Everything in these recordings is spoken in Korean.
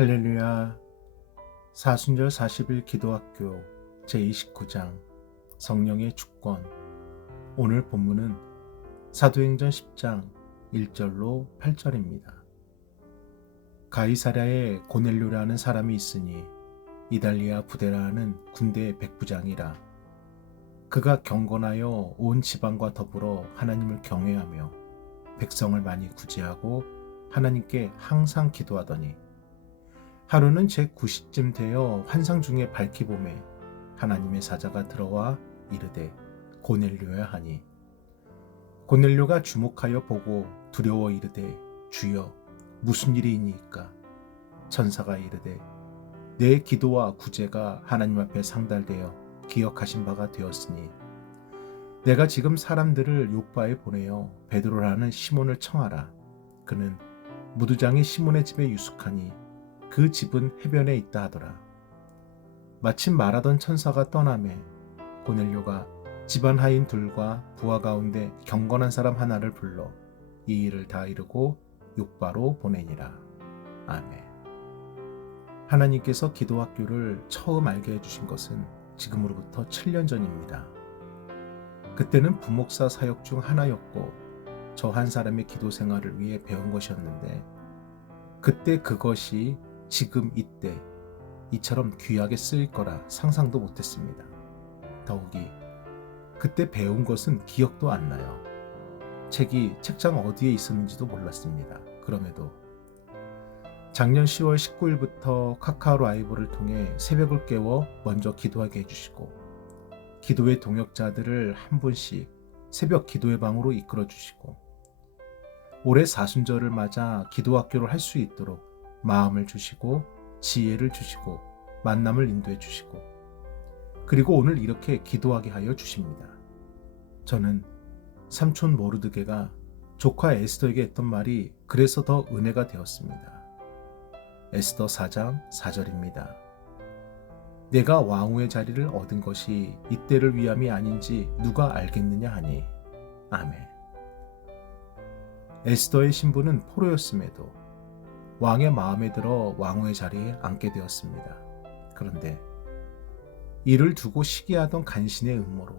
할렐루야. 사순절 40일 기도학교 제29장 성령의 주권. 오늘 본문은 사도행전 10장 1절로 8절입니다. 가이사랴에 고넬료라는 사람이 있으니 이달리아 부데라는 군대의 백부장이라. 그가 경건하여 온 지방과 더불어 하나님을 경외하며 백성을 많이 구제하고 하나님께 항상 기도하더니, 하루는 제9시쯤 되어 환상 중에 밝히 보매 하나님의 사자가 들어와 이르되 고넬료야 하니, 고넬료가 주목하여 보고 두려워 이르되 주여 무슨 일이니까? 천사가 이르되 내 기도와 구제가 하나님 앞에 상달되어 기억하신 바가 되었으니 내가 지금 사람들을 요바에 보내어 베드로라는 시몬을 청하라. 그는 무두장이 시몬의 집에 유숙하니 그 집은 해변에 있다 하더라. 마침 말하던 천사가 떠나매 고넬료가 집안 하인 둘과 부하 가운데 경건한 사람 하나를 불러 이 일을 다 이루고 요바로 보내니라. 아멘. 하나님께서 기도학교를 처음 알게 해주신 것은 지금으로부터 7년 전입니다. 그때는 부목사 사역 중 하나였고 저 한 사람의 기도 생활을 위해 배운 것이었는데, 그때 그것이 지금 이때 이처럼 귀하게 쓰일 거라 상상도 못했습니다. 더욱이 그때 배운 것은 기억도 안 나요. 책이 책장 어디에 있었는지도 몰랐습니다. 그럼에도 작년 10월 19일부터 카카오 라이브를 통해 새벽을 깨워 먼저 기도하게 해주시고, 기도의 동역자들을 한 분씩 새벽 기도의 방으로 이끌어 주시고, 올해 사순절을 맞아 기도학교를 할 수 있도록 마음을 주시고 지혜를 주시고 만남을 인도해 주시고, 그리고 오늘 이렇게 기도하게 하여 주십니다. 저는 삼촌 모르드게가 조카 에스더에게 했던 말이 그래서 더 은혜가 되었습니다. 에스더 4장 4절입니다. 내가 왕후의 자리를 얻은 것이 이때를 위함이 아닌지 누가 알겠느냐 하니. 아멘. 에스더의 신부는 포로였음에도 왕의 마음에 들어 왕후의 자리에 앉게 되었습니다. 그런데 이를 두고 시기하던 간신의 음모로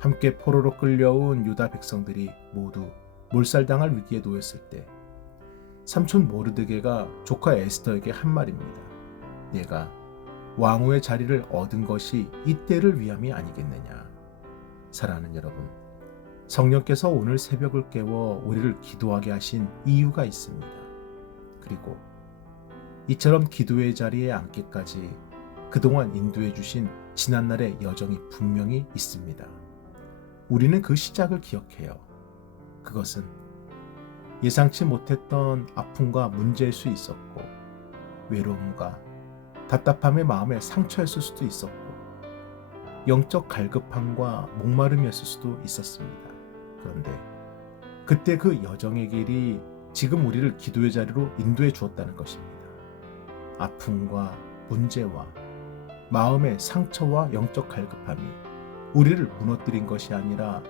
함께 포로로 끌려온 유다 백성들이 모두 몰살당할 위기에 놓였을 때 삼촌 모르드게가 조카 에스더에게 한 말입니다. 내가 왕후의 자리를 얻은 것이 이때를 위함이 아니겠느냐. 사랑하는 여러분, 성령께서 오늘 새벽을 깨워 우리를 기도하게 하신 이유가 있습니다. 그리고 이처럼 기도의 자리에 앉기까지 그동안 인도해 주신 지난날의 여정이 분명히 있습니다. 우리는 그 시작을 기억해요. 그것은 예상치 못했던 아픔과 문제일 수 있었고, 외로움과 답답함의 마음에 상처였을 수도 있었고, 영적 갈급함과 목마름이었을 수도 있었습니다. 그런데 그때 그 여정의 길이 지금 우리를 기도의 자리로 인도해 주었다는 것입니다. 아픔과 문제와 마음의 상처와 영적 갈급함이 우리를 무너뜨린 것이 아니라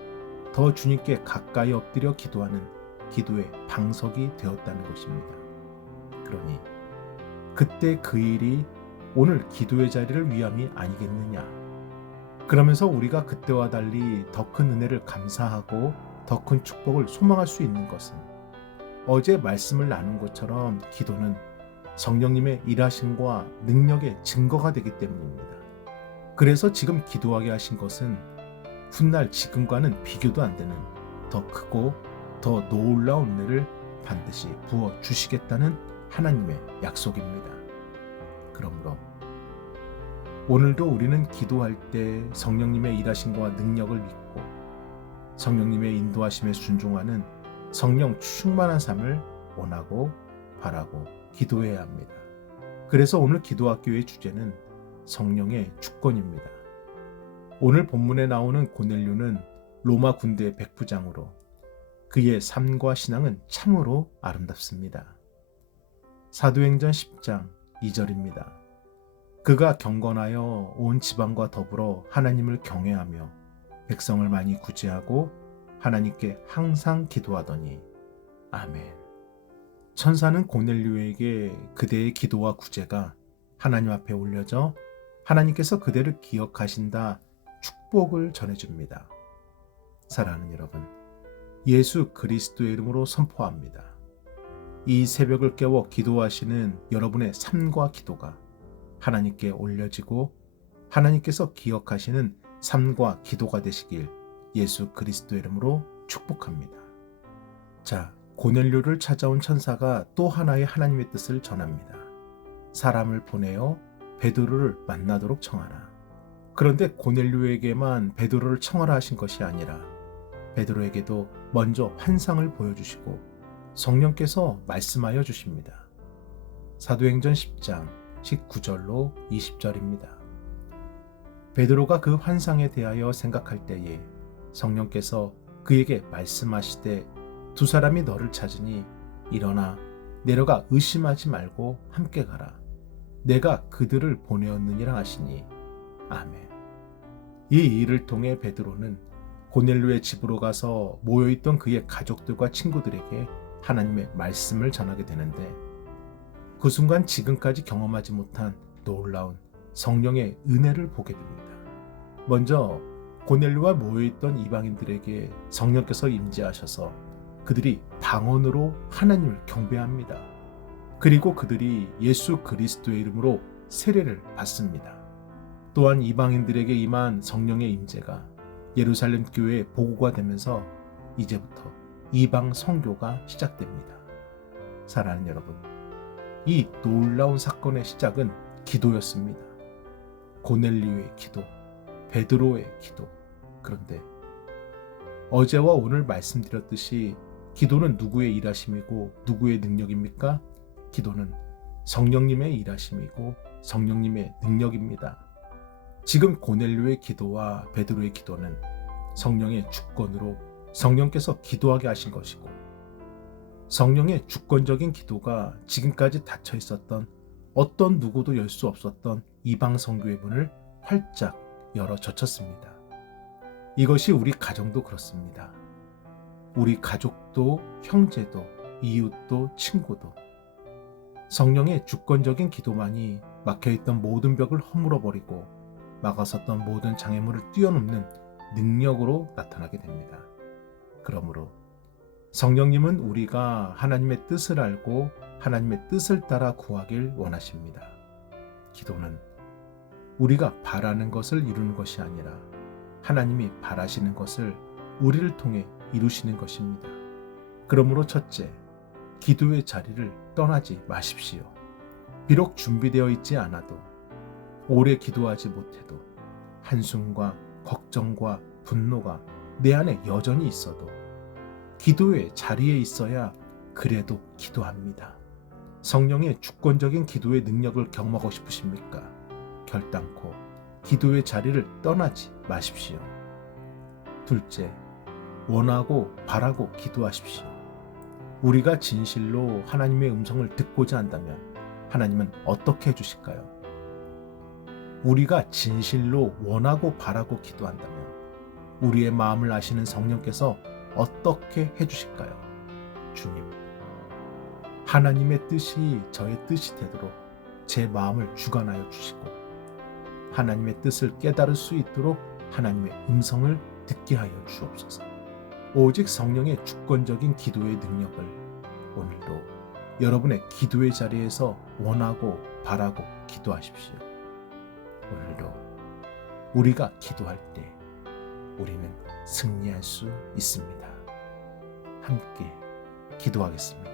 더 주님께 가까이 엎드려 기도하는 기도의 방석이 되었다는 것입니다. 그러니 그때 그 일이 오늘 기도의 자리를 위함이 아니겠느냐. 그러면서 우리가 그때와 달리 더 큰 은혜를 감사하고 더 큰 축복을 소망할 수 있는 것은 어제 말씀을 나눈 것처럼 기도는 성령님의 일하심과 능력의 증거가 되기 때문입니다. 그래서 지금 기도하게 하신 것은 훗날 지금과는 비교도 안 되는 더 크고 더 놀라운 은혜를 반드시 부어 주시겠다는 하나님의 약속입니다. 그러므로 오늘도 우리는 기도할 때 성령님의 일하심과 능력을 믿고 성령님의 인도하심에 순종하는 성령 충만한 삶을 원하고 바라고 기도해야 합니다. 그래서 오늘 기도학교의 주제는 성령의 주권입니다. 오늘 본문에 나오는 고넬료는 로마 군대의 백부장으로 그의 삶과 신앙은 참으로 아름답습니다. 사도행전 10장 2절입니다. 그가 경건하여 온 지방과 더불어 하나님을 경외하며 백성을 많이 구제하고 하나님께 항상 기도하더니. 아멘. 천사는 고넬료에게 그대의 기도와 구제가 하나님 앞에 올려져 하나님께서 그대를 기억하신다 축복을 전해줍니다. 사랑하는 여러분, 예수 그리스도의 이름으로 선포합니다. 이 새벽을 깨워 기도하시는 여러분의 삶과 기도가 하나님께 올려지고 하나님께서 기억하시는 삶과 기도가 되시길 예수 그리스도의 이름으로 축복합니다. 자, 고넬료를 찾아온 천사가 또 하나의 하나님의 뜻을 전합니다. 사람을 보내어 베드로를 만나도록 청하라. 그런데 고넬료에게만 베드로를 청하라 하신 것이 아니라 베드로에게도 먼저 환상을 보여주시고 성령께서 말씀하여 주십니다. 사도행전 10장 19절로 20절입니다. 베드로가 그 환상에 대하여 생각할 때에 성령께서 그에게 말씀하시되 두 사람이 너를 찾으니 일어나 내려가 의심하지 말고 함께 가라. 내가 그들을 보내었느니라 하시니 아멘. 이 일을 통해 베드로는 고넬료의 집으로 가서 모여있던 그의 가족들과 친구들에게 하나님의 말씀을 전하게 되는데 그 순간 지금까지 경험하지 못한 놀라운 성령의 은혜를 보게 됩니다. 먼저 고넬료와 모여있던 이방인들에게 성령께서 임재하셔서 그들이 방언으로 하나님을 경배합니다. 그리고 그들이 예수 그리스도의 이름으로 세례를 받습니다. 또한 이방인들에게 임한 성령의 임재가 예루살렘 교회에 보고가 되면서 이제부터 이방 선교가 시작됩니다. 사랑하는 여러분, 이 놀라운 사건의 시작은 기도였습니다. 고넬료의 기도, 베드로의 기도. 그런데 어제와 오늘 말씀드렸듯이 기도는 누구의 일하심이고 누구의 능력입니까? 기도는 성령님의 일하심이고 성령님의 능력입니다. 지금 고넬료의 기도와 베드로의 기도는 성령의 주권으로 성령께서 기도하게 하신 것이고 성령의 주권적인 기도가 지금까지 닫혀 있었던 어떤 누구도 열 수 없었던 이방 선교의 문을 활짝 열어 젖혔습니다. 이것이 우리 가정도 그렇습니다. 우리 가족도 형제도 이웃도 친구도 성령의 주권적인 기도만이 막혀있던 모든 벽을 허물어버리고 막아섰던 모든 장애물을 뛰어넘는 능력으로 나타나게 됩니다. 그러므로 성령님은 우리가 하나님의 뜻을 알고 하나님의 뜻을 따라 구하길 원하십니다. 기도는 우리가 바라는 것을 이루는 것이 아니라 하나님이 바라시는 것을 우리를 통해 이루시는 것입니다. 그러므로 첫째, 기도의 자리를 떠나지 마십시오. 비록 준비되어 있지 않아도 오래 기도하지 못해도 한숨과 걱정과 분노가 내 안에 여전히 있어도 기도의 자리에 있어야 그래도 기도합니다. 성령의 주권적인 기도의 능력을 경험하고 싶으십니까? 결단코 기도의 자리를 떠나지 마십시오. 둘째, 원하고 바라고 기도하십시오. 우리가 진실로 하나님의 음성을 듣고자 한다면 하나님은 어떻게 해주실까요? 우리가 진실로 원하고 바라고 기도한다면 우리의 마음을 아시는 성령께서 어떻게 해주실까요? 주님, 하나님의 뜻이 저의 뜻이 되도록 제 마음을 주관하여 주시고 하나님의 뜻을 깨달을 수 있도록 하나님의 음성을 듣게 하여 주옵소서. 오직 성령의 주권적인 기도의 능력을 오늘도 여러분의 기도의 자리에서 원하고 바라고 기도하십시오. 오늘도 우리가 기도할 때 우리는 승리할 수 있습니다. 함께 기도하겠습니다.